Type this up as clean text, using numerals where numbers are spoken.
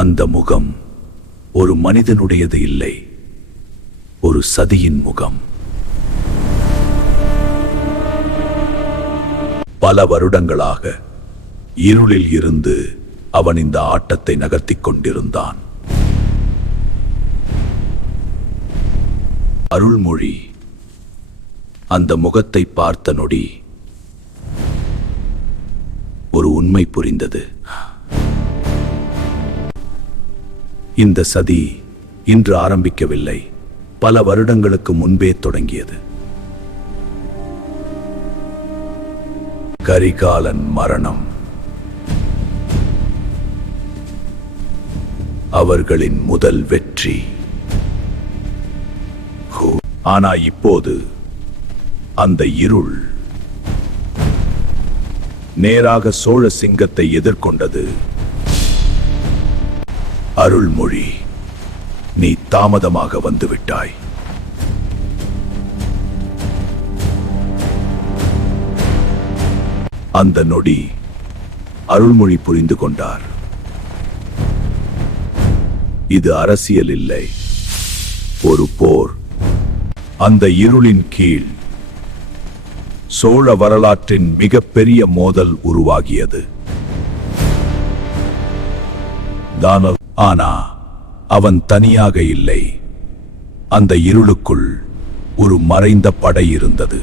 அந்த முகம் ஒரு மனிதனுடையது இல்லை, ஒரு சதியின் முகம். பல வருடங்களாக இருளில் இருந்து அவன் இந்த ஆட்டத்தை நகர்த்திக் கொண்டிருந்தான். அருள்மொழி அந்த முகத்தை பார்த்த நொடி ஒரு உண்மை புரிந்தது. இந்த சதி இன்று ஆரம்பிக்கவில்லை, பல வருடங்களுக்கு முன்பே தொடங்கியது. கரிகாலன் மரணம் அவர்களின் முதல் வெற்றி. ஆனா இப்போது அந்த இருள் நேராக சோழ சிங்கத்தை எதிர்கொண்டது. அருள்மொழி, நீ தாமதமாக வந்துவிட்டாய். அந்த நொடி அருள்மொழி புரிந்து கொண்டார். இது அரசியல் இல்லை, ஒரு போர். அந்த இருளின் கீழ் சோழ வரலாற்றின் மிகப்பெரிய மோதல் உருவாகியது. ஆனா அவன் தனியாக இல்லை. அந்த இருளுக்குள் ஒரு மறைந்த படை இருந்தது.